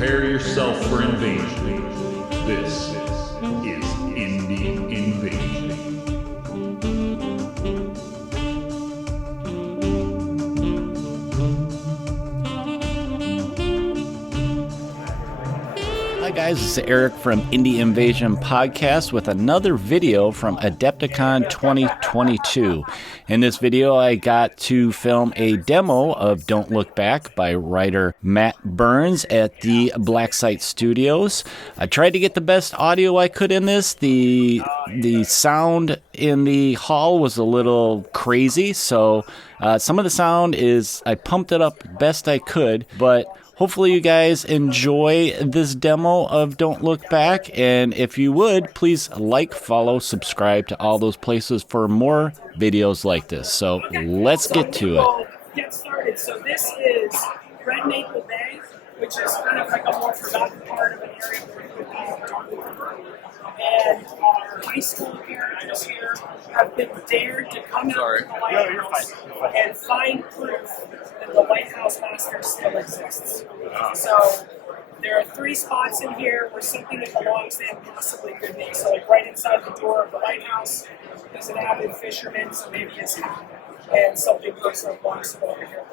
Prepare yourself for invasion. This is Indie Invasion. Hi guys, this is Eric from Indie Invasion Podcast with another video from Adepticon 2022. In this video, I got to film a demo of Don't Look Back by writer Matt Burns at the Blacksite Studios. I tried to get the best audio I could in this. The sound in the hall was a little crazy, so some of the sound is, I pumped it up best I could, but hopefully you guys enjoy this demo of Don't Look Back, and if you would, please like, follow, subscribe to all those places for more videos like this. So let's get to it. Get started. So this is Red Maple Bay, which is kind of like a more forgotten part of an area where we call Dark River. And our high school characters here have been dared to come out to the lighthouse and find proof that the lighthouse master still exists. So there are 3 spots in here where something that belongs to him possibly could be. So like right inside the door of the lighthouse, there's an avid fisherman, so maybe it's him, and something closer belongs to over here.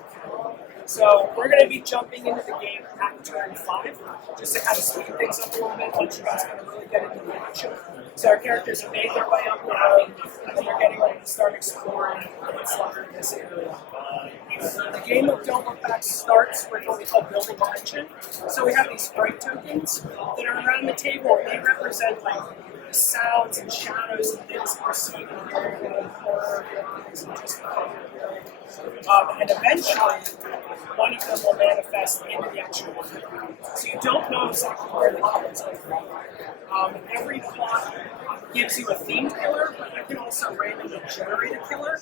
So we're going to be jumping into the game at turn 5, just to kind of speed things up a little bit once you guys kind of really get into the action. So our characters have made their way up the road, and they're getting ready to start exploring this area. The game of Don't Look Back starts with what we call building tension. So we have these fright tokens that are around the table, and they represent like the sounds and shadows and things that we're seeing in the area, and horror and just and eventually, one of them will manifest into the actual world. So you don't know exactly where the killer is going from. Every plot gives you a themed killer, but you can also randomly generate a killer.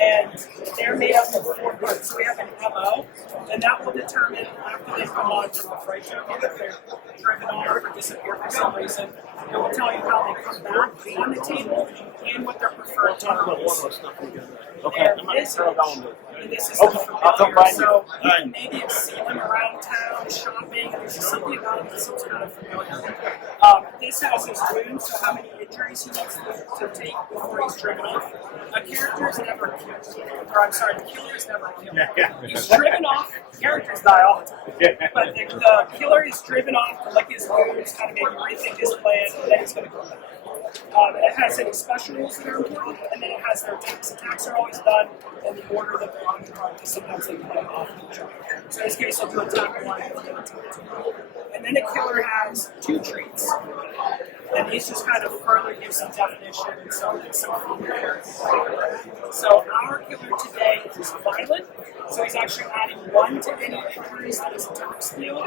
And they're made up of 4 parts. So we have an MO, and that will determine after they come on from the fright token if they're driven off or disappear for some reason. It will tell you how they come back on the table and what their preferred time is. There is and this is familiar, so you can maybe see them around town shopping, and there's something about it that seems kind of familiar. This has his wounds, so how many injuries he needs to take before he's driven off. A character is never killed, or I'm sorry, the killer is never killed. He's driven off, characters die all the time, but the killer is driven off to lick his wounds, kind of maybe rethink his plan, and then he's going to go back. It has any special rules that are important, and then it has their attacks. Attacks are always done in the order that they're on the card, because sometimes they play off each other. So in this case, I'll do attack 1 and attack 2. And then a killer has 2 treats. And these just kind of further give some definition and some familiarity. So our killer today is violent. So he's actually adding 1 to any injuries that his attacks deal.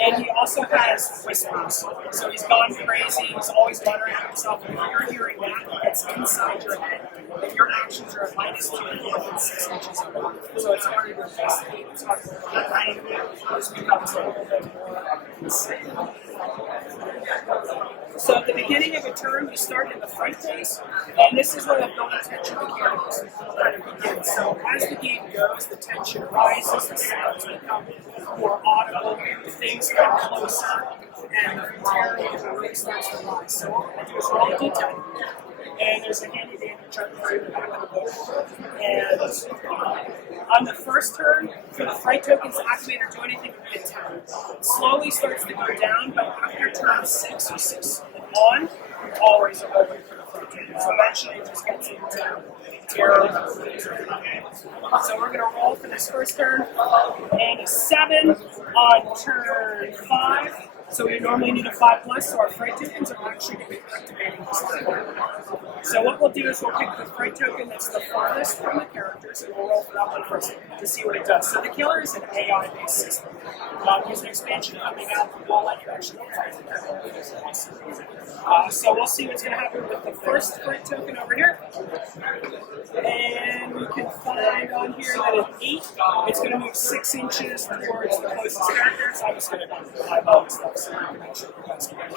And he also has whispers. So he's gone crazy, he's always muttering to himself. And when you're hearing that, it gets inside your head. And your actions are at -2 and within 6 inches of it. So it's harder to investigate, it's harder to get This becomes a little bit more insane. So at the beginning of a turn, we start in the fright phase, and this is where the building tension mechanics kind of begins. So as the game goes, the tension rises, the sounds become more audible, things come closer, and the terror of the room starts to rise. So what we're going to do is roll a d10, and there's a handy dandy chart for you in the back of the book. And on the first turn, for the fright tokens to activate or do anything, it would be a 10. It slowly starts to go down, but after turn 6 or 6 and on, always a rolling for the fright tokens. So eventually it just gets into terror. So we're going to roll for this first turn, and a 7 on turn 5. So we normally need a 5+, so our fright tokens are actually going to be activating this turn. So what we'll do is we'll pick the fright token that's the farthest from the characters, and we'll roll for that one first to see what it does. So the killer is an AI-based system. There's an expansion coming out that will let you actually try it. So we'll see what's going to happen with the first fright token over here. And we can find on here that at 8, it's going to move 6 inches towards the closest character. So I'm just going to eyeball stuff so I can make sure you guys can get it.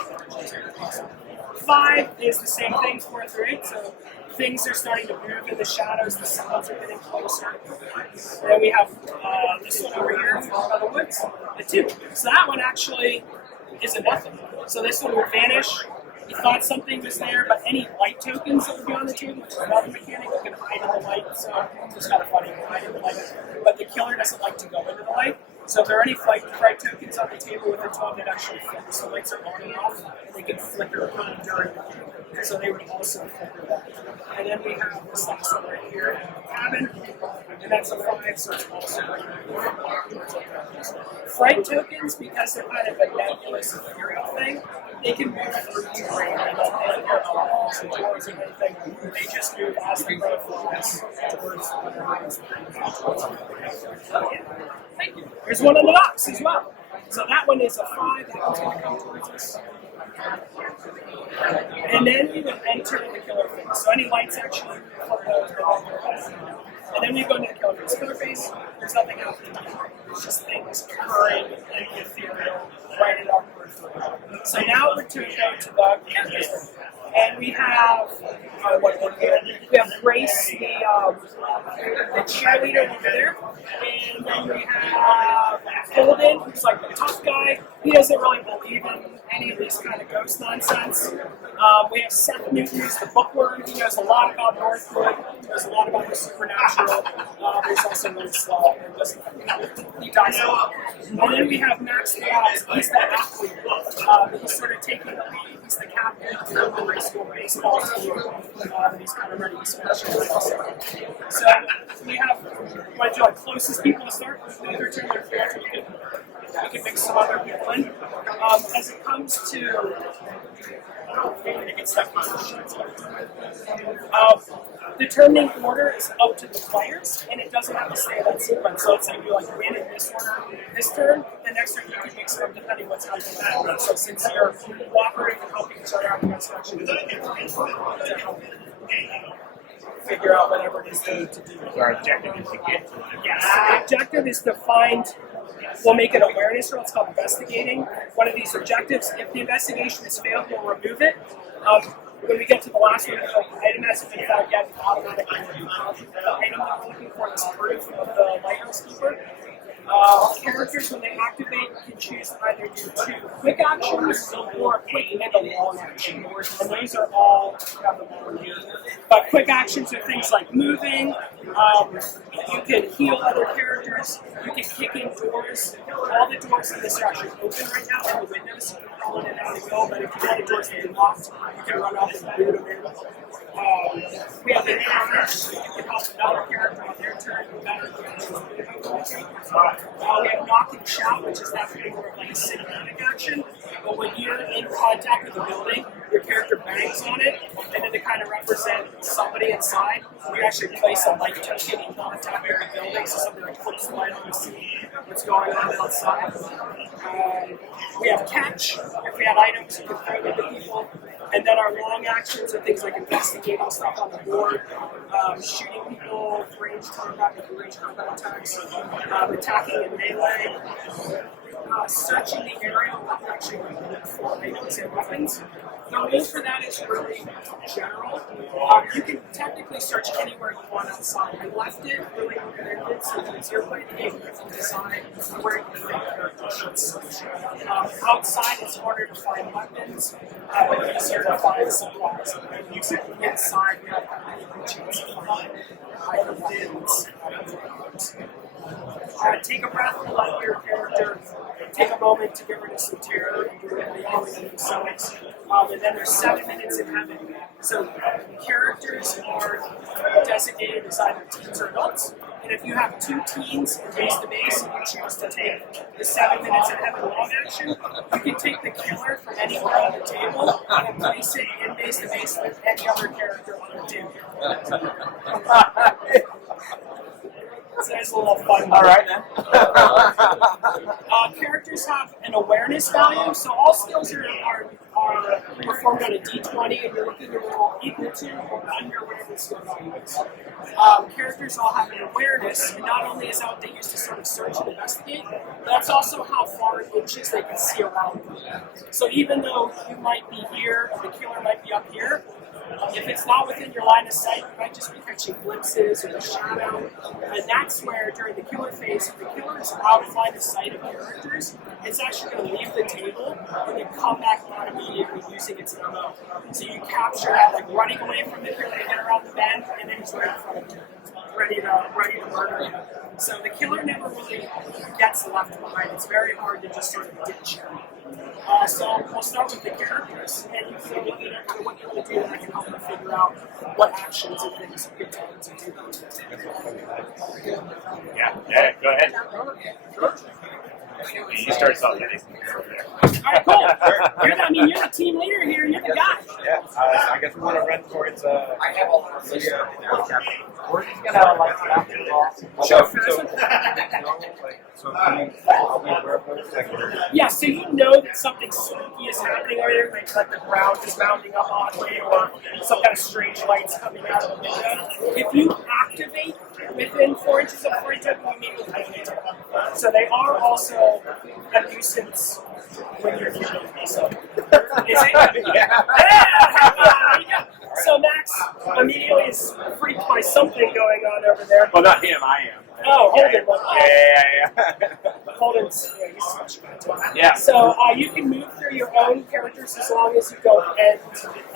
5 is the same thing, 4 through 8. So things are starting to move in the shadows, the sounds are getting closer. And then we have this one over here, out of the woods, the 2. So that one actually is a nothing. So this one would vanish. You thought something was there, but any light tokens that would be on the table, which is another mechanic, you can hide in the light. So it's kind of funny, you can hide in the light. But the killer doesn't like to go into the light. So if there are any fright tokens on the table with a 12 that actually flickers, the lights are on and off, and they can flicker during the game. So they would also flicker that. And then we have this last one right here in the cabin, and that's a 5, so it's also fright tokens, because they're kind of a nebulous ethereal thing, they can move through terrain. They don't care about walls and doors and anything. They just move as the road flies towards whatever it is. Thank you. There's one on the box as well. So that one is a 5. That one's going to come towards us. And then we would enter the killer phase. So any lights actually flip those. And then we go into the killer phase. Killer phase, there's nothing happening. It's just things occurring in the ethereal right in our periphery. So now we're to go to the characters. And we have we have Grace, the cheerleader over there, and then we have Holden, who's like the tough guy. He doesn't really believe in any of this kind of ghost nonsense. We have Seth Newton, who's the bookworm. He knows a lot about Northwood. He knows a lot about the supernatural. He's also really slow. He dies a lot. And then we have Max Laws. He's the athlete. He's sort of taking the lead. He's the captain of the high school baseball team. He's kind of running the special. So we have, what do you like, closest people to start? Either turn their field, we can mix some other people in. As it comes to determining order is up to the players, and it doesn't have to stay in that sequence. So let's say you like win in this order this turn, the next turn you can mix them depending what's happening that turn. So since you're cooperating and helping each other out in instructions, to help figure out whatever it is they need to do. So our objective is to get to it. Yes, the objective is to find, we'll make an awareness roll, it's called investigating. One of these objectives, if the investigation has failed, we'll remove it. When we get to the last one, the item hasn't been found yet, we automatically remove it. The item that we're looking for is proof of the lighthouse keeper. Characters, when they activate, can choose to either do 2 quick actions or a quick and a long action. And those are all here. But quick actions are things like moving, you can heal other characters, you can kick in doors. All the doors in this are actually open right now, and the windows, so you can run in and out and go, but if you have the doors that are locked, you can run up and boot them in. We have the interface, so you can help another character on their turn do better. We have knock and shout, which is definitely more of like a cinematic action. But when you're in contact with the building, your character bangs on it, and then to kind of represent somebody inside, you actually place a light token in contact with the building, so somebody like flips the light on to see what's going on outside. We have catch. If we have items, you can throw them to people. And then our long actions are things like investigating stuff on the board, shooting people, range combat, making range combat attacks, attacking in melee, searching the area where we're actually looking for items and weapons. The rule for that is really general. You can technically search anywhere you want outside. I left it really open-ended, so it's easier playing the game. You can decide where you think character should search. Outside, it's harder to find weapons, but easier to find supplies. Inside, we have a chance to find item bins. Take a breath and let your character take a moment to get rid of some terror and reality of themselves. And then there's 7 minutes in heaven. So characters are designated as either teens or adults. And if you have 2 teens in base to base and you choose to take the 7 minutes in heaven long action, you can take the killer from anywhere on the table and place it in base to base with any other character on the table. So there's a little fun. All right, then. Characters have an awareness value, so all skills are performed on a d20, and you're looking to roll equal to or under whatever the skill value is. Characters all have an awareness, and not only is that what they use to sort of search and investigate, but that's also how far in inches they can see around them. So even though you might be here, the killer might be up here, If it's not within your line of sight, you might just be catching glimpses or a shadow. And that's where, during the killer phase, if the killer is out of line of sight of characters, it's actually going to leave the table and then come back on immediately using its MO. So you capture that, like running away from the killer to get around the bend, and then he's right in front of you, ready to murder you. So the killer never really gets left behind. It's very hard to just sort of ditch him. So we'll start with the characters, and you can look at what you want to do, and I can help you figure out what actions and things you can tell them to do. Yeah, go ahead. You start something. Alright, cool. You're the team leader here. You're the guy. Yeah, I guess we want to run towards. I have all the we're just gonna have like basketball. Sure. So can we wear those sectors? Yeah, so you know that something spooky is happening over there, like the ground is rounding up oddly, or some kind of strange lights coming out of the window. If you activate within 4 inches of free token, you immediately activate them. So they are also a nuisance when you're near them. So, is it? Yeah! There you go. So Max immediately is freaked by something going on over there. Well, not him, I am. Oh, Holden. Yeah. Holden's, he's such a good one. Yeah. So you can move through your own characters as long as you don't end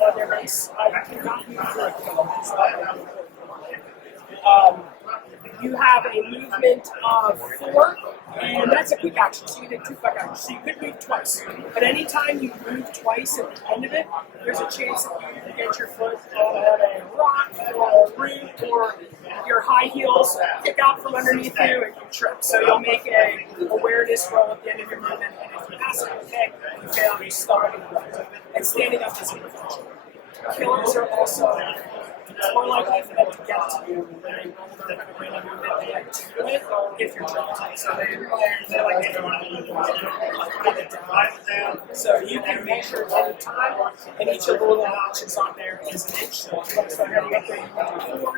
on their base. You cannot move through a kill. You have a movement of 4, and that's a quick action, so you did 2 quick actions. So you could move twice. But anytime you move twice at the end of it, there's a chance that you get your foot on a rock or a root or your high heels kick out from underneath you and you trip. So you'll make a awareness roll at the end of your movement, and if you pass it, okay. If you fail, you start again. And standing up is a protection. Killers are also, it's more likely for them to get to you when they roll their kind of random movement they get to it if you're jumping. So they like to put it down. So you can measure any time, and each of the little notches on there is an inch. So if you want to start heading up there, you can do 4,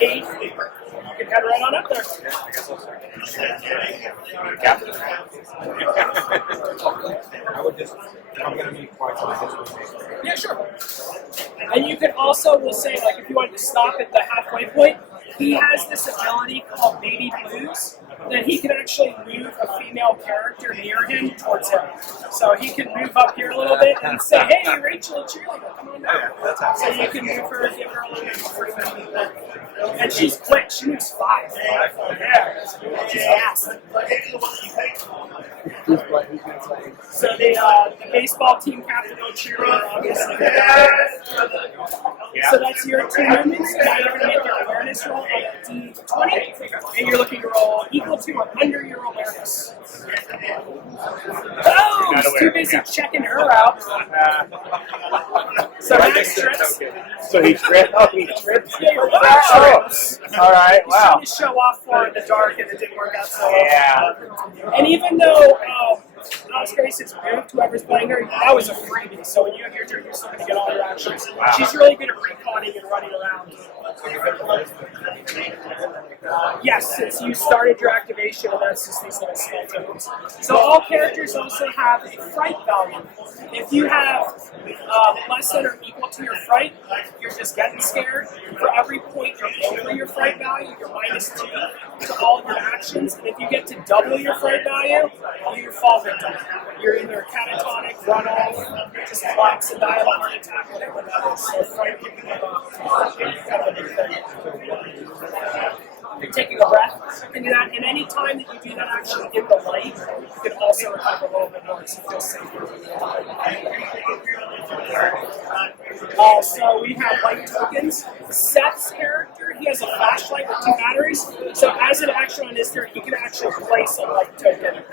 8, you can head right on up there. I'm going to meet quite some. Yeah, sure. And you can also, we'll say, like, if you wanted to stop at the halfway point, he has this ability called Baby Blues that he can actually move a female character near him towards him. So he can move up here a little bit and say, hey, Rachel, cheerleader, come on down. So you can move her, give her a little bit more freedom. And she's quick. She moves 5. Yeah. She's fast. So the baseball team captain or cheerleader, obviously. So that's your 2 movements. Now you're going to make your awareness roll on a D20, and you're looking to roll equal to or under your awareness. Oh, he's too busy checking her out. So Max trips. So he tripped? Oh, he tripped? Yeah, you're trips. All right, He's wow. trying to show off for the dark, and it didn't work out so well. Yeah. And even though Alex Grace has moved, whoever's playing her, that was a freebie. So when you have your turn, you're still going to get all your actions. Wow. She's really good at reconning and running around. Yes, since you started your activation, and that's just these little spell tokens. So all characters also have a fright value. If you have less than or equal to your fright, you're just getting scared. For every point you're over your fright value, you're -2 to all of your actions. And if you get to double your fright value, you fall victim. You're either catatonic, run off, just collapse and die of a heart attack, whatever that is. So fright can be kind of a big thing. You're taking a breath and do that, and any time that you do that action in the light, you can also recover a little bit more, so you feel safer. So we have light tokens. Seth's character, he has a flashlight with 2 batteries, so as an action on his turn, he can actually place a light token,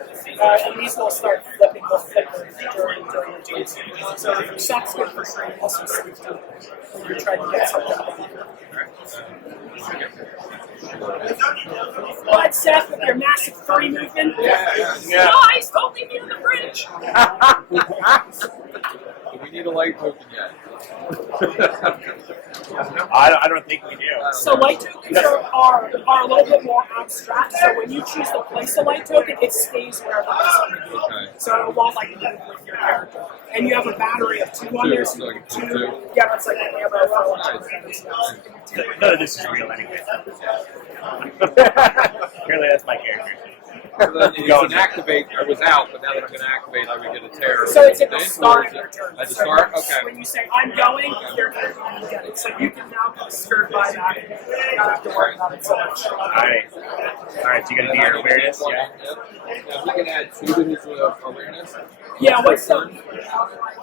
and these will start flipping, they'll flicker during the dudes. So Seth's good for free, also safety, when you're trying to get something done. Blood Seth with your massive 30 movement. Yeah. Guys, don't leave me on the bridge. Do we need a light token yet? I don't think we do. So light tokens are a little bit more abstract. So when you choose to place a light token, it stays wherever it's on the game. Okay. So it won't like move with your character. And you have a battery of 2 on there, so you can do 2. Yeah, that's like an ammo for like None of this is real anyway. Apparently that's my character. So then you can activate. I was out, but now that I'm going to activate, I would get a terror. So it's at the start of your turn. At the So start? Okay. when you say, I'm going, you're going to get it. So you can now go skirt by that and you don't have to worry about it so much. Alright. Alright, so you're going to do your awareness? Yeah. Now, we can add 2 to his awareness. Yeah, what's the...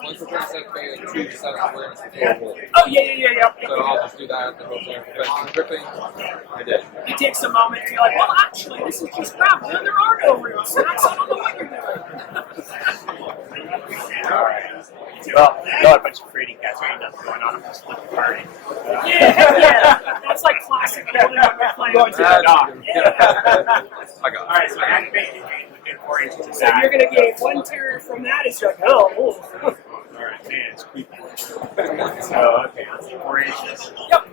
Once the turn set, pay 2 to set up awareness before a roll. Oh, yeah. So I'll just do that, and hopefully I'm preventing tripping. I did. It takes a moment to be like, well, actually, this is just gravel, and there are no roots, so that's not the what you're doing. Alright. Well, you got a bunch of pretty cats, right? Nothing going on. I'm just flipping party. Yeah. That's like classic Holden when we're playing. Going to the dog. I got it. Alright, so activate you gain within 4 inches of So that. you're going to gain 1 terror from that as you're like, oh. Alright, man, it's creepy. So, okay, let's see, 4 inches. Yep.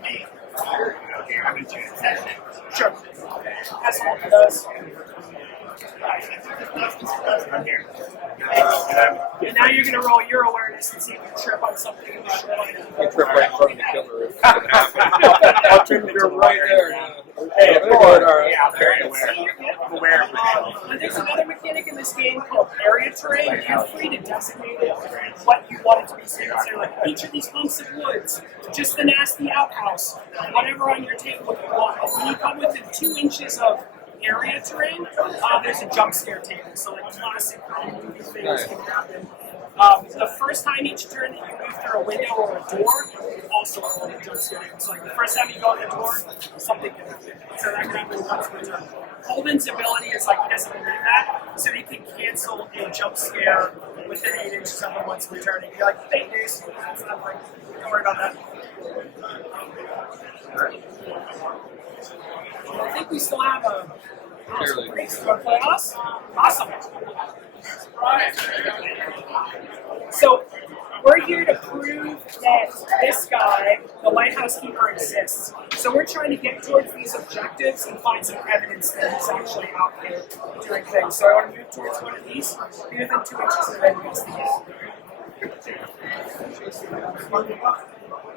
Okay, I'm going to choose that. Sure. That's what it does. I'm here. And now you're going to roll your awareness and see if you trip on something in the shoreline. You trip right in front of the killer. If it happens. I'll turn You're right there. Yeah. Hey, Good, all right. yeah, I'm very aware. I'm aware of it. And there's another mechanic in this game called area terrain. You're free to designate it what you want it to be. So you can say, like, each of these clumps of woods, just the nasty outhouse, whatever on your table you want. And when you come within 2 inches of area terrain, there's a jump scare table. So, like, classic movie things can happen. The first time each turn that you move through a window or a door, you also roll a jump scare. So, like, the first time you go in the door, something can happen. So that can happen once per turn. Holden's ability is like he doesn't believe that, so he can cancel a jump scare within 8 inches of him once per turn. He'd be like, fake news. That's not like, don't worry about that. I think we still have a race to play us. Awesome. So we're here to prove that this guy, the lighthouse keeper, exists. So we're trying to get towards these objectives and find some evidence that he's actually out there doing things. So I want to move towards one of these, be within 2 inches of that investigation.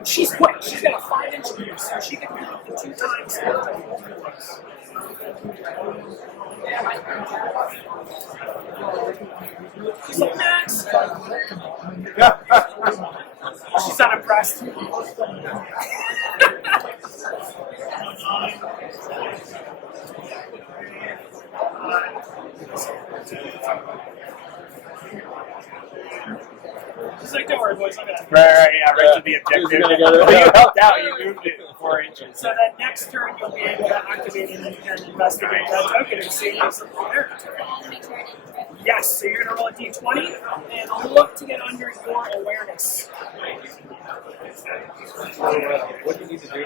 She's quick. She's got a 5-inch view, so she can move up to 2 times. She's like, Max. She's unimpressed. She's like, don't worry, boys, I got it. Right, yeah, right to the objective. But you helped out, you moved it 4 inches. So that next turn you'll be able to activate it and investigate that token and see what's there. Yes, so you're going to roll a d20 and look to get under your awareness. What do you need to do?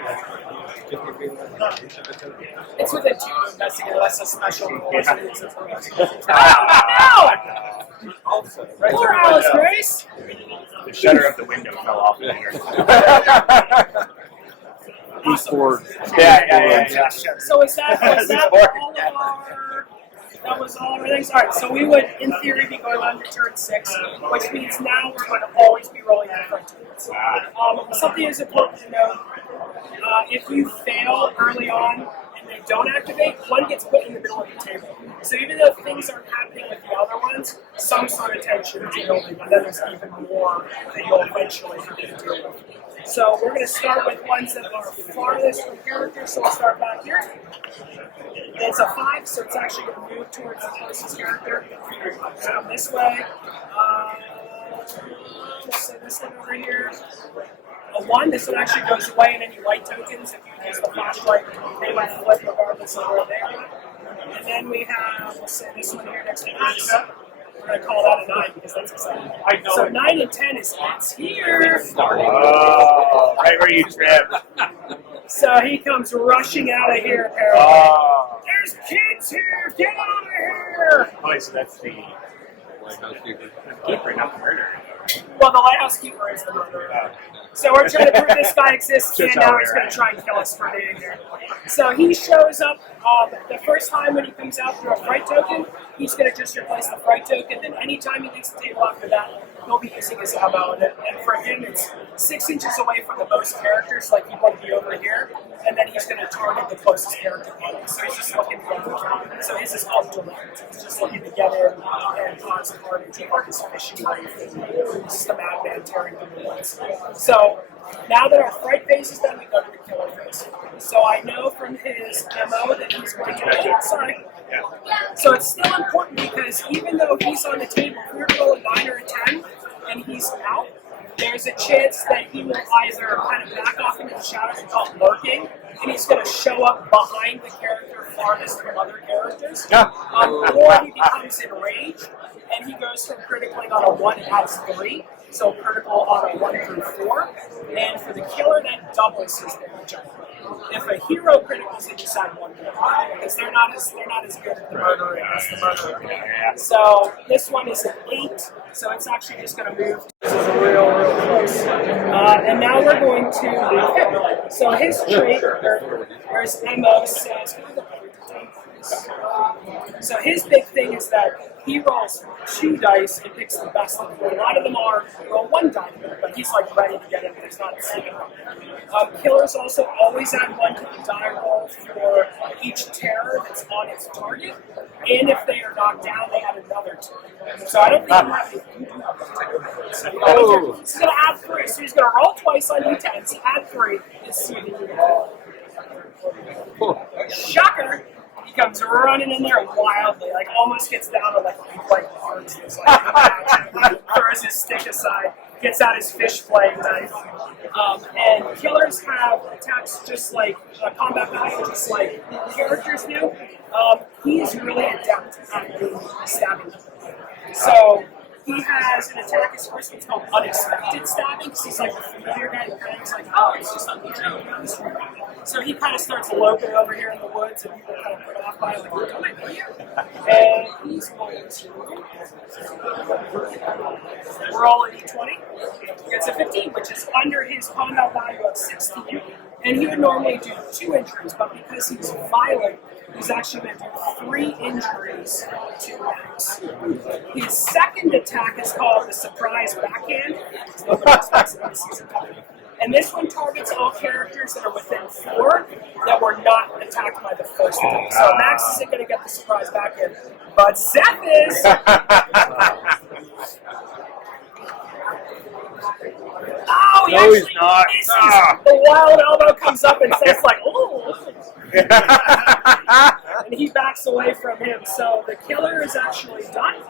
It's within 2 to investigate, that's a special roll. Poor Alice Grace! The shutter of the window fell off in here. Eastward. Yeah. So is that all of our... That was all everything. All right, so we would, in theory, be going on to turn 6, which means now we're going to always be rolling the front turns. Something is important to note. If you fail early on and they don't activate, one gets put in the middle of the table. So even though things aren't happening with the other ones, some sort of tension is building, and then there's even more that you'll eventually have to deal with. So we're going to start with ones that are farthest from character, so we'll start back here. It's a 5, so it's actually going to move towards the closest character. So come this way. Let's say this one over here. A 1, this one actually goes away in any light tokens. If you use the flashlight, they might flip regardless of where they are. And then we have, let's say this one here next to this. We're going to call that a 9 because that's exciting. So 9 and 10 is it's here. Oh, right where you tripped. So he comes rushing out of here, apparently. Oh. There's kids here! Get out of here! Oh, so that's the Lighthouse keeper. keeper, not the murderer. Well, the lighthouse keeper is the murderer. So we're trying to prove this guy exists, and Just now over he's here. going to try and kill us for being here. So he shows up the first time when he comes out through a fright token. He's going to just replace the fright token. Then anytime he leaves the table after that, he'll be using his ammo. And for him, it's 6 inches away from the most characters, like he want to be over here. And then he's going to target the closest character on it. So he's just looking for it. So his is called direct. He's just looking to get in and cause carnage. He is fishing knife. He's just a madman tearing through the woods. So now that our fright phase is done, we go to the killer phase. So I know from his MO that he's going to sorry. So it's still important because even though he's on the table, if we're rolling 9 or a 10 and he's out, there's a chance that he will either kind of back off into the shadows and call lurking, and he's going to show up behind the character farthest from other characters, or he becomes enraged, and he goes from critically on a 1 and adds 3, so critical on a 1 through 4, and for the killer that doubles his damage. If a hero criticals, they just add 1 because they're not as good at the murderer as the murderer. So this one is an 8, so it's actually just going to move. This is real close. And now we're going to him. So his trait, or his MO says. So his big thing is that he rolls 2 dice and picks the best of them. A lot of them are roll 1 die, but he's like ready to get in. There's not a second one. Killers also always add 1 to the die roll for each terror that's on its target, and if they are knocked down, they add another 2. So I don't think you have to. So he's going to add 3. So he's going to roll twice on D10s, add 3, and see if he can Shocker! He comes running in there wildly, like almost gets down to like arms, throws his stick aside, gets out his fish flaying knife. And killers have attacks just like combat value, just like characters do. He's really adept at stabbing. So he has an attack, his first one's called Unexpected Stabbing, because he's like the familiar guy that kind of is like, oh, it's just unusual. So he kind of starts loping over here in the woods, and people kind of put off by him, like, what am I here? And he's going to roll a d20. He gets a 15, which is under his combat value of 16. And he would normally do 2 injuries, but because he's violent, he's actually going to do 3 injuries to Max. His second attack is called the Surprise Backhand. And this one targets all characters that are within 4 that were not attacked by the first one. So Max isn't going to get the Surprise Backhand, but Seth is. Oh, he actually he's not. misses. The wild elbow comes up and Seth's like, oh. And he backs away from him. So the killer is actually done.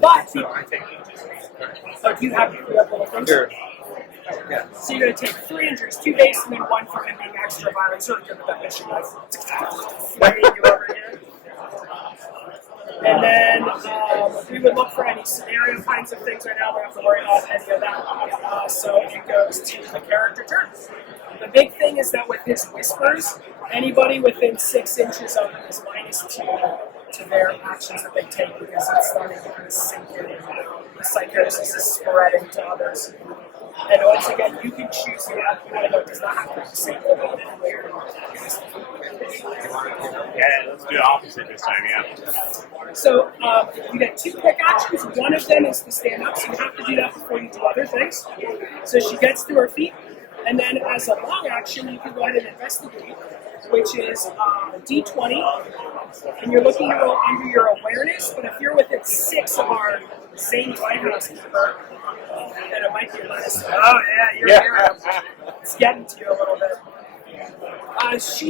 But he, so do you have little things? Sure. Yeah. So you're going to take 3 injuries, 2 base, and then 1 for him being extra violent. It's really good with that mission. Flaying you over here. And then we would look for any scenario kinds of things right now. We don't have to worry about any of that. So it goes to the character turn. The big thing is that with his whispers, anybody within 6 inches of him is -2 to their actions that they take because it's starting to kind of sink in. The psychosis is spreading to others. And once again, you can choose the outcome. It does not have to be the same. Yeah, let's do the opposite this time, yeah. So you get 2 quick actions. One of them is to stand up, so you have to do that before you do other things. So she gets to her feet, and then as a long action, you can go ahead and investigate, which is D20, and you're looking to roll under your awareness, but if you're within 6 of our Zane Lighthouse keeper, then it might be less. Oh yeah, you're here. It's getting to you a little bit. That's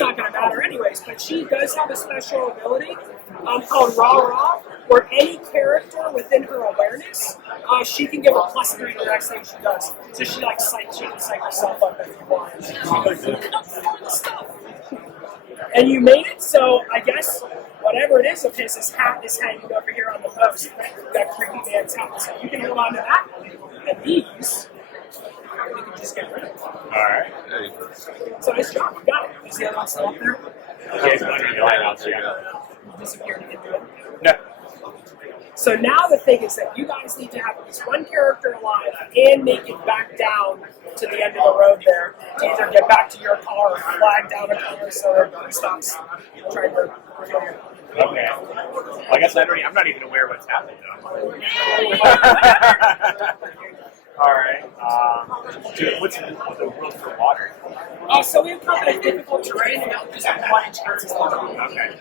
not going to matter anyways, but she does have a special ability called Raw Raw, where any character within her awareness, she can give a +3 to the next thing she does. So she can psych herself up if you want. And you made it, so I guess whatever it is of his hat is hanging over here on the post. That creepy man's hat. So you can hold on to that. And these, you can just get rid of. Alright. So nice job, you got it. Is the other one still up there? Okay, so I'm going to go ahead and You disappeared to get to it. No. So now the thing is that you guys need to have at least one character alive and make it back down to the end of the road there to either get back to your car or flag down a car so that it stops trying to kill you. Okay. Well, I guess I'm not even aware what's happening though. All right. What's the rules for water? So we've got a difficult terrain and now just one chance. Okay.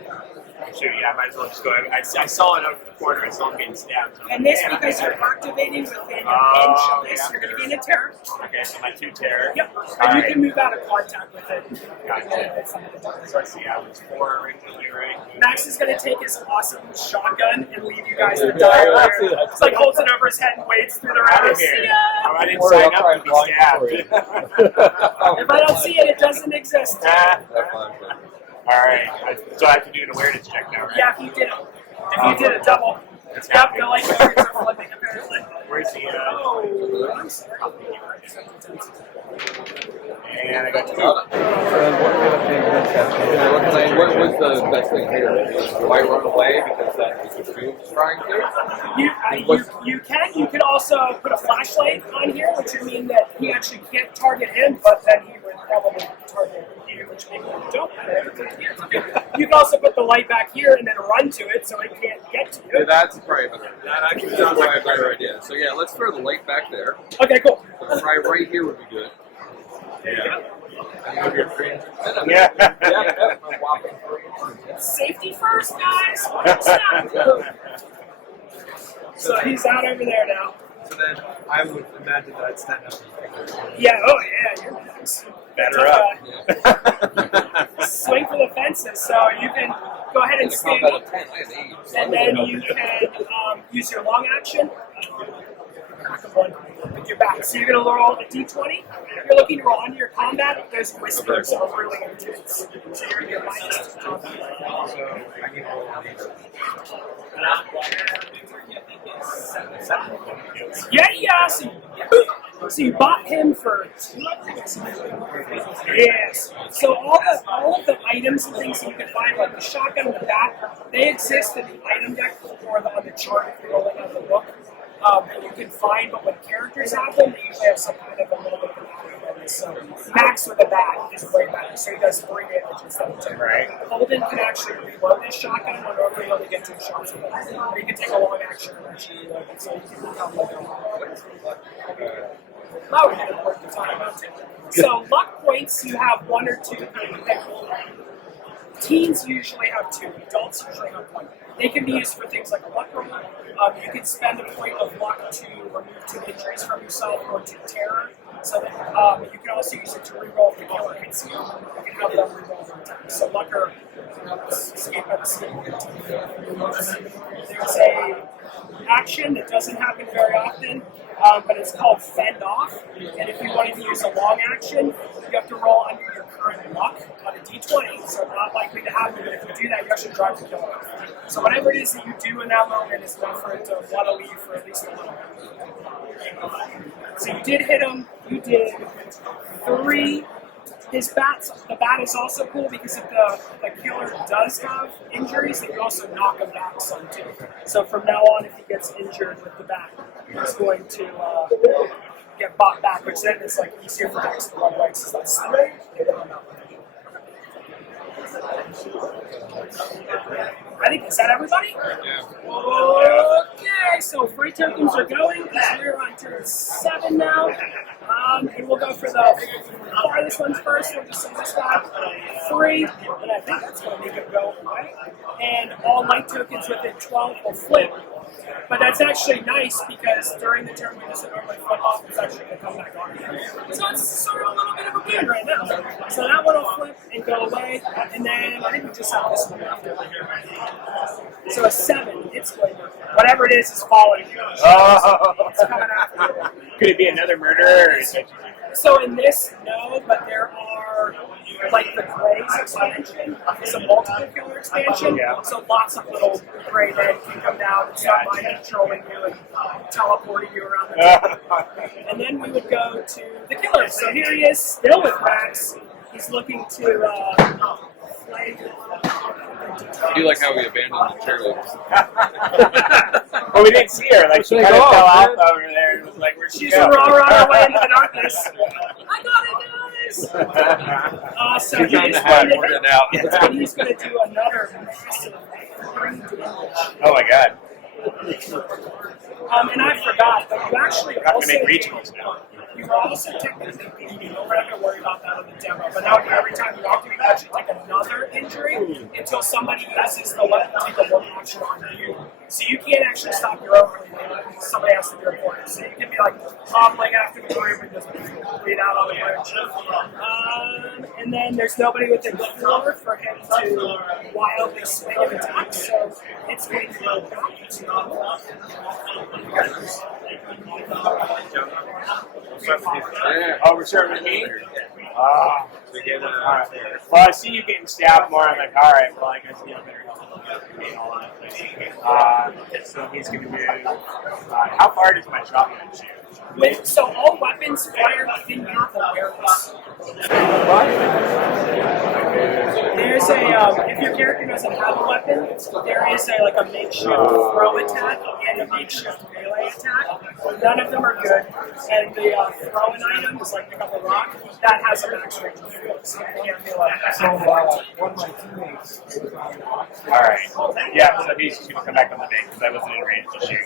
Sure, yeah, I might as well just go. I saw it over the corner. I saw him getting stabbed. And this, because you're activating within an inch of this, you're going to gain a terror. Okay, so my 2 terror. Yep. And you can move out of contact with it. Gotcha. So I see, I was 4 originally, right? Max is going to take his awesome shotgun and leave you guys to die over there. It's like holds it over his head and waits through the Out road. of here. See ya! Oh, I didn't sign up to be stabbed. If I don't see it, it doesn't exist. All right. So I have to do an awareness check now, right? Yeah, if you did it. If you did a double. It's Yep, happening. the light targets are flipping apparently. Where's the? Oh, I'm sorry. And I got 2. What was the best thing here? Do I run away because that was the field trying to? You can also put a flashlight on here, which would mean that he actually can't target him, but then he would probably target you, which maybe you don't. You can also put the light back here and then run to it so it can't get to you. Yeah, that's probably better. That actually sounds like a better idea. So yeah, let's throw the light back there. Okay, cool. So right here would be good. Yeah. Yeah. Safety first, guys. So he's out over there now. So then I would imagine that I'd stand up and Yeah, oh yeah, you're nice. Better up. Swing for the fences, so you can go ahead and stand up, and then you can use your long action with your back. So you're going to roll a d20. You're looking to roll under your combat. There's whispers that are really intense. So you're going to get minus 2 combat. so I can roll on these. Yeah. So you bought him for 2. Yes. So all of the items and things that you can find, like the shotgun and the bat, they exist in the item deck or on the chart if you're rolling out the book. That you can find, but when characters have them, they usually have some kind of a little bit of an added. So Max with a bat is way better. So he does 3 damage instead of 2. Right. Holden can actually reload his shotgun when normally you only get 2 shots with it. Or you can take a long action and actually reload it. So you can become like that would have worked the time out too. So luck points, you have 1 or 2 kind of things. Teens usually have 2. Adults usually have 1. They can be used for things like a luck roll. You can spend a point of luck to remove 2 injuries from yourself or to terror. So that you can also use it to reroll if the killer hits you. You can have them reroll over time. So luck or escape by the skin. There's a action that doesn't happen very often, but it's called fend off. And if you wanted to use a long action, you have to roll under your current luck on a d20. So not likely to happen, but if you do that, you actually drive the killer off. So whatever it is that you do in that moment is enough for it to want to leave for at least a little bit. So you did hit him. You did 3. The bat is also cool because if the killer does have injuries, then you also knock him back some too. So from now on, if he gets injured with the bat, he's going to get bought back, which then is like easier for Max to run right. So that's I think, is that everybody? Okay, so free tokens are going. We're on turn 7 now. And we'll go for the farthest ones first. We'll just say this guy 3, and I think that's going to make it go away. And all light tokens within 12 will flip. But that's actually nice because during the turn when this would normally flip off, it's actually going to come back on. So it's sort of a little bit of a boon right now. So that one will flip and go away, and then I think we just have this one left over here. So a 7, it's going to, whatever it is following you. It's coming after you. Could it be another murderer? Or is it... So in this, no, but there are, like the Grays expansion is a multiple killer expansion, so lots of little gray men can come down and start mind controlling you and teleporting you around the table. And then we would go to the killer. So here he is, still with Max. He's looking to play I do like how we abandoned the cheerleaders. Well, we didn't see her. Like, she She's kind of like, fell "Oh, out man." over there and was like, where'd she She's go? a raw runner away into the darkness. I got it, guys! So She's trying he's to hide going more to, than out. he's going to do another massive brain damage. Oh my god. And I forgot, but you actually We're not also going to make regionals now. you were also technically bleeding. We're not going to worry about that on the demo. But now every time you activate, you actually take another injury until somebody uses the weapon to take a one action on you. So you can't actually stop your own bleeding. Somebody has to do it for you. So you can be like hobbling after the group and just bleed out on the bridge. And then there's nobody within floor for him to wildly swing and attack. So it's going to go back to Yeah. Oh, we're starting with me? Ah. Alright. Well, I see you getting stabbed more. I'm like, alright, well, I guess you better help. So he's going to move. How far does my shotgun shoot? So all weapons fire within your awareness. There's a, if your character doesn't have a weapon, there is a makeshift throw attack and a makeshift melee attack. None of them are good. And the throw-in item is like pick up a rock. That has a max range of 4, so you can't be like So one of my teammates was on Alright. Yeah, so he's just going to come back on the day because I wasn't in range to shoot.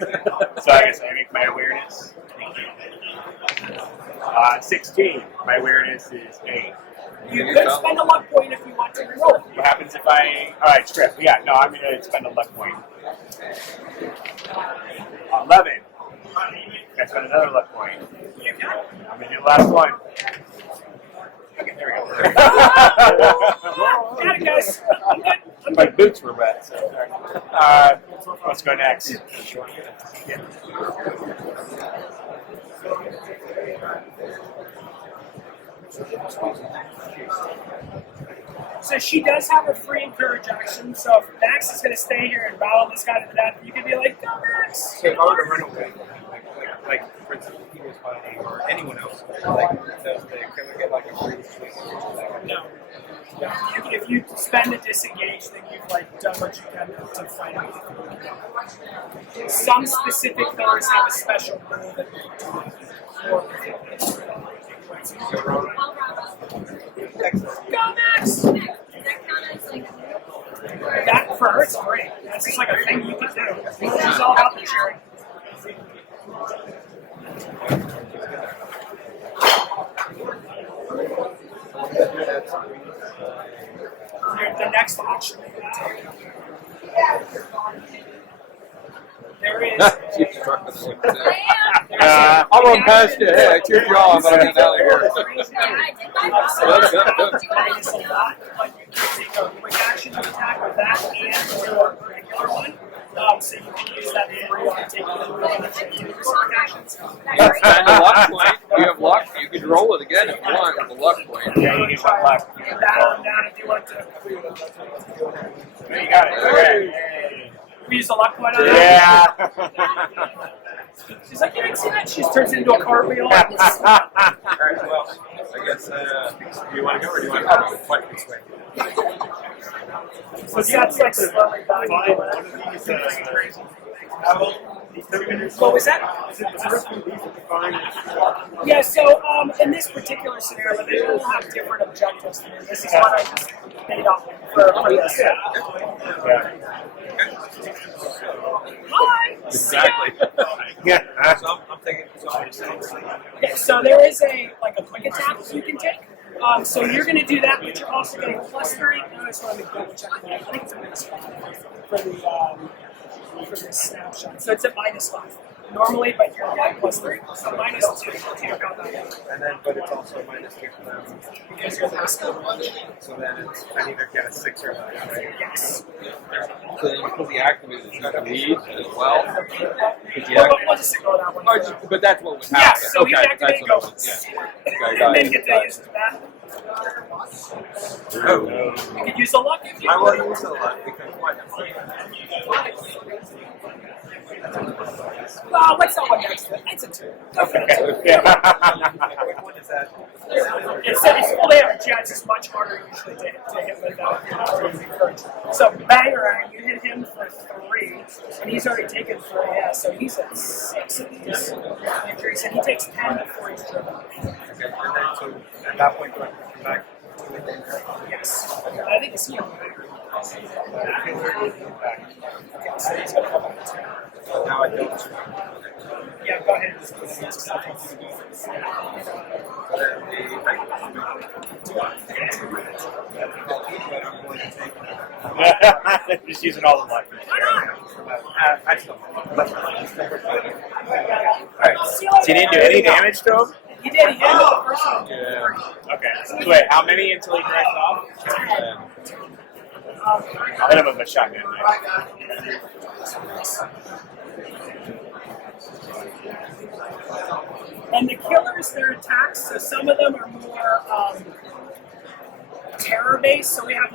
So I guess I make my awareness. 16. My awareness is 8. you could spend a luck point if you want to reroll. What happens if I... Alright, script. Yeah, no, I'm going to spend a luck point. 11. I spend another luck point. You can. I'm going to do the last one. Okay, there we go. Got it, guys. I'm good. My boots were wet. So, let's go next. Yeah. So she does have a free encourage action, so if Max is going to stay here and rattle this guy to death, you could be like, go Max! So if I were to run away, like for instance, if he was fighting or anyone else, like, can we get like a free swing? No. If you spend a disengage, then you've done what you can to fight him. Some specific things have a special rule that you Go Max! That for her, it's great. That's just like a thing you can do. It's all about the cheering. The next action they can take. There is. She's struck with the I'll run past you. Hey, I cheered you on, but I'm getting out of here. Minus a lot, but you can take a quick action to attack with that and your regular one. So you can use that for taking your quick actions. You spend a luck point. You have luck. You can roll it again if you want with a luck point. Yeah, you get one luck. That on down if you want to. There you got it. Okay. We use a luck point on that. Yeah. She's like, you didn't see that? She turns it into a cartwheel. Alright, well, I guess, do you want to go or do you want to go? What this way? So that's like slowly dying. What was that? Yeah, so in this particular scenario, they all have different objectives. This is what I just made up for this. Hi! Exactly. Yeah. So I'm thinking, Yeah, so there is a quick attack you can take. So you're going to do that, but you're also getting plus 30. I just want to double check that. I think it's a minus 5 for this snapshot. So it's at minus 5 normally, but you're getting plus 3. So minus 2. and then, but it's also minus 2 for them. Because you're last one. So then it's, I either get a 6 or a 9, right? Yes. So then because the activated, you can lead as well. We'll just go with that one. Oh, but that's what would Yeah, happen. so Okay, he activated that's and what I goes. was, yeah. Okay, And got then it. get to use that. Oh. You can use the luck if you I want. will use a lot because what? What's that one next to it? It's a 2. Okay. Yeah. Which one is that? It's full damage. jets is much harder usually to hit without using courage. So Bangarang, you hit him for 3, and he's already taken 3. Yeah, so he's at 6 of these injuries, and he takes 10 before he's driven. Okay, and then so at that point, do I come back? Yes. I think it's him. Okay, so he's going to come back. Now I don't. Yeah, go ahead. Just using all the luck. I still. Alright. So you didn't do any damage to him? He did. He hit him with the first one. Yeah. Okay. So wait, how many until he cracks off? I'll hit him with a shotgun. And the killers, their attacks, so some of them are more terror based. So we have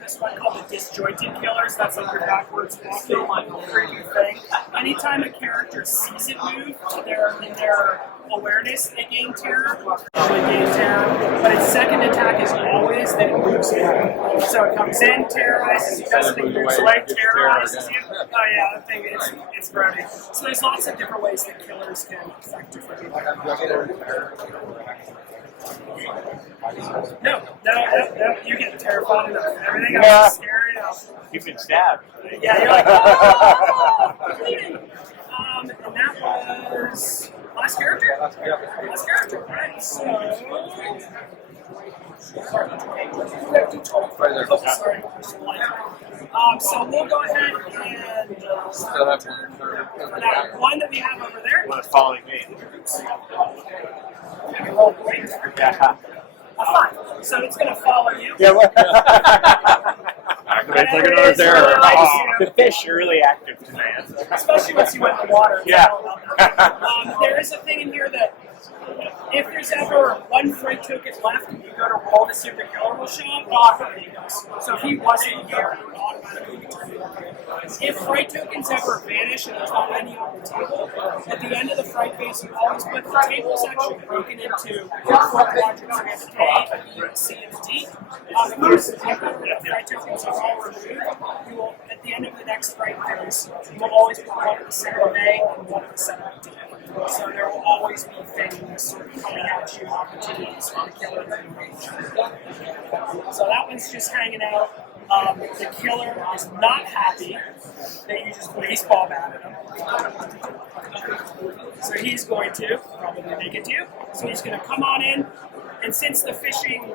this one called the Disjointed killers. That's like your backwards walking, like creepy thing. Anytime a character sees it move, in their awareness, they gain terror. But its second attack is always that it moves in. So it comes in, terrorizes you, does something, moves away, terrorizes you. Oh yeah, that thing it's grody. So there's lots of different ways that killers can affect different people. No, you get terrified enough. Everything else is scary enough. You've been stabbed. Yeah, you're like, oh, bleeding. And that was last character? Last character, right? So. Sorry. So we'll go ahead and Still have that one that we have over there. One is following me. Roll point. Yeah. A 5. So it's going to follow you. Yeah. What? It's like another terror. The fish are really active tonight. Especially once you went in the water. Yeah. There is a thing in here that if there's ever one fright token left and you go to roll to see if the killer will show up, off he goes. So if he wasn't here, it would automatically be turned off. If fright tokens ever vanish and there's not any on the table, at the end of the fright phase, you always put the table section broken into 4 quadrants. We have the A, B, C, and D. If there's the fright tokens are all removed, you will, at the end of the next fright phase, you will always put one at the center of A and one at the center of D. So there will always be things coming at you, opportunities for the killer to range. So that one's just hanging out. The killer is not happy that you just baseball batted him. So he's going to probably make it to you. So he's going to come on in, and since the fishing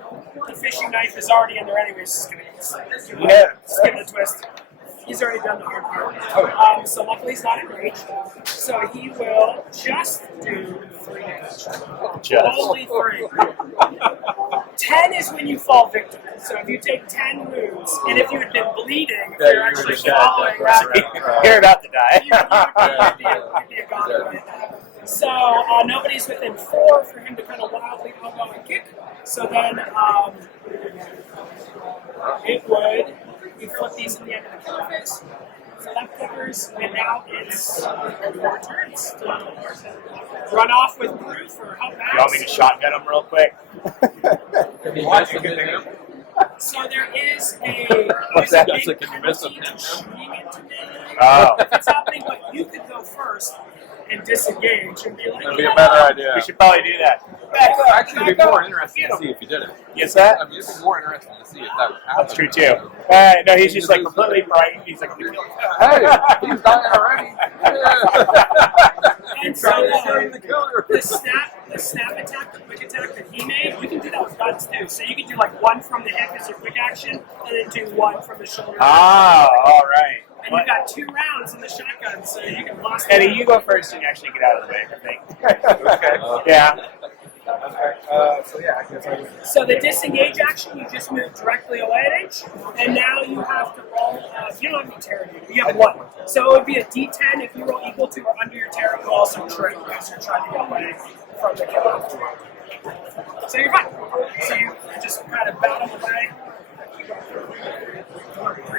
knife is already in there anyways, just give it a twist. He's already done the hard part. So luckily he's not enraged. So he will just do 3 damage. Only 3. 10 is when you fall victim. So if you take 10 wounds, and if you had been bleeding, you're actually following that. You're about to die. You'd be a goner right now. So nobody's within 4 for him to kind of wildly elbow and kick. So then it would. We flip these in the end of the killer phase. So that flippers, and now it's 4 turns. Run off with Bruce or help out. You want me to shotgun him real quick? So there is a What's that? big So can you miss penalty him? to shooting into me. Oh. If it's happening, but you could go first and disengage and be like, That'd be a better idea. We should probably do that. Actually, it'd be more interesting to see if you did it. Is that? I mean, it'd be more interesting to see if that would happen. That's true too. No, he's just like completely frightened. He's like, Hey, he's dying already. And so the snap attack, the quick attack that he made, you can do that with guns too. So you can do like 1 from the hip as a quick action, and then do 1 from the shoulder. oh, all right. And you've got 2 rounds in the shotgun, so you can blast it. Eddie, you go first and actually get out of the way, I think. Okay. Yeah. Okay. So yeah, I guess I would. So the disengage action, you just move directly away at H, and now you have to roll. You don't have any terror, you have 1. So it would be a D10 if you roll equal to or under your terror. You also trip because you're trying to get away from the killer. So you're fine. So you just kind of battle away.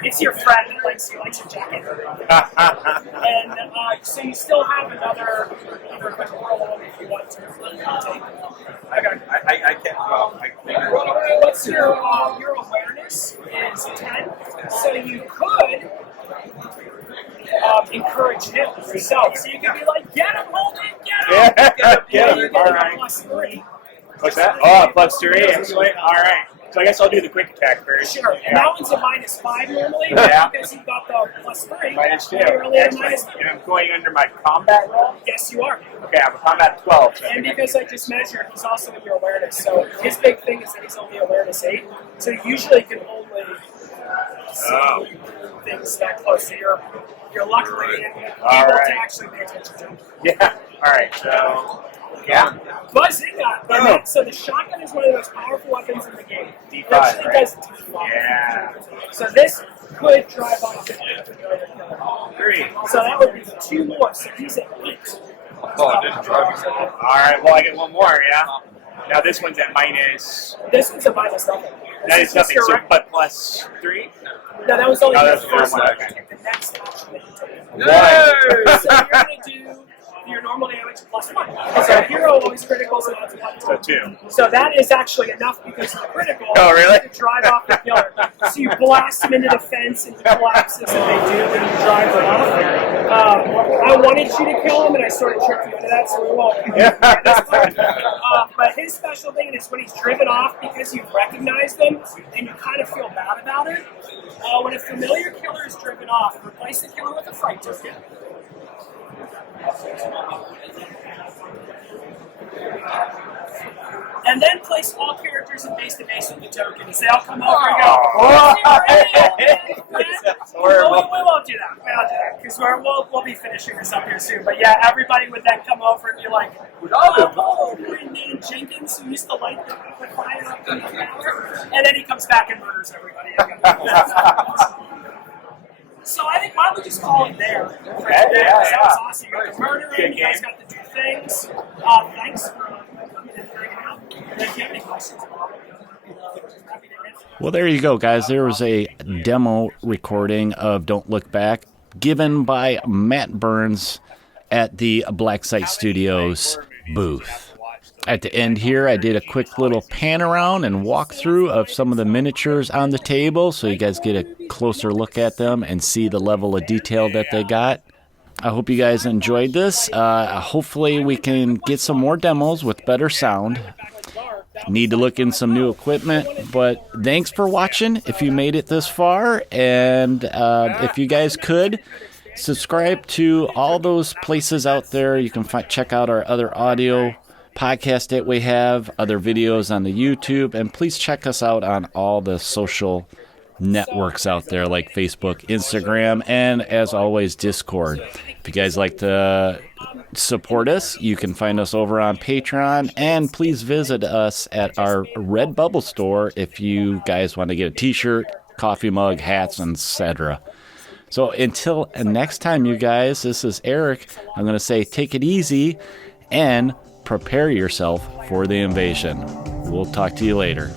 It's your friend that likes your jacket. And so you still have another quick roll if you want to. Okay. I can't. Well, I What plus your awareness is 10, so you could encourage him yourself. So you could be like, get him, Holden, get him! Yeah, You all get right. a +3. What's that? Oh, +3. Excellent. All right. So I guess I'll do the quick attack first. Sure. And that one's a -5 normally, Yeah. because you've got the +3. -2. You're only at a Excellent. And I'm going under my combat roll? Yes, you are. Okay, I'm a combat 12. So And because I just measured, he's also in your awareness. So his big thing is that he's only awareness 8. So you usually can only see things that close. So you're luckily able to actually pay attention to them. Yeah. All right. So, yeah. Buzzing up. So the shotgun is one of the most powerful weapons in the game. D5, Actually right? does D5. Yeah. So this could drive off the 3. So that would be 2 more. So he's at 8. Oh, I didn't drive. All right. Well, I get one more. Yeah. Now this one's at minus. This one's a -nothing. That This is nothing. your So, rec- but +3. No, that was only Oh, your that's the first one, one. okay. The next action that you take. Yay! So you're going to do your normal damage +1. So hero always criticals and that's So 1. 2. So that is actually enough because of the critical. Oh, really? To drive off the killer. So you blast him into the fence and he collapses and they do and you drive him off. I wanted you to kill him and I sort of tricked you into that, so we won't. But his special thing is when he's driven off because you've recognized him and you kind of feel bad about it. When a familiar killer is driven off, replace the killer with a fright token. And then place all characters in base to base with the tokens. They all come over and go, Oh. we won't do that. We won't do that because we'll be finishing this up here soon. But yeah, everybody would then come over and be like, oh, man, Jenkins, who used to light the fire up in the tower. And then he comes back and murders everybody. So I think why don't we just call it there? Yeah. That was awesome. You got the murdering, Good you guys game. got to do things. Thanks for coming and hanging out. And if you have any questions, happy to answer. Well, there you go, guys. There was a demo recording of Don't Look Back given by Matt Burns at the Black Site Studios booth. At the end here, I did a quick little pan around and walk through of some of the miniatures on the table so you guys get a closer look at them and see the level of detail that they got. I hope you guys enjoyed this. Hopefully we can get some more demos with better sound. Need to look in some new equipment, but thanks for watching if you made it this far. And if you guys could, subscribe to all those places out there. You can check out our other audio podcast that we have, other videos on the YouTube, and please check us out on all the social networks out there like Facebook, Instagram, and as always, Discord. If you guys like to support us, you can find us over on Patreon, and please visit us at our Redbubble store if you guys want to get a t-shirt, coffee mug, hats, etc. So until next time, you guys, this is Eric. I'm going to say take it easy and prepare yourself for the invasion. We'll talk to you later.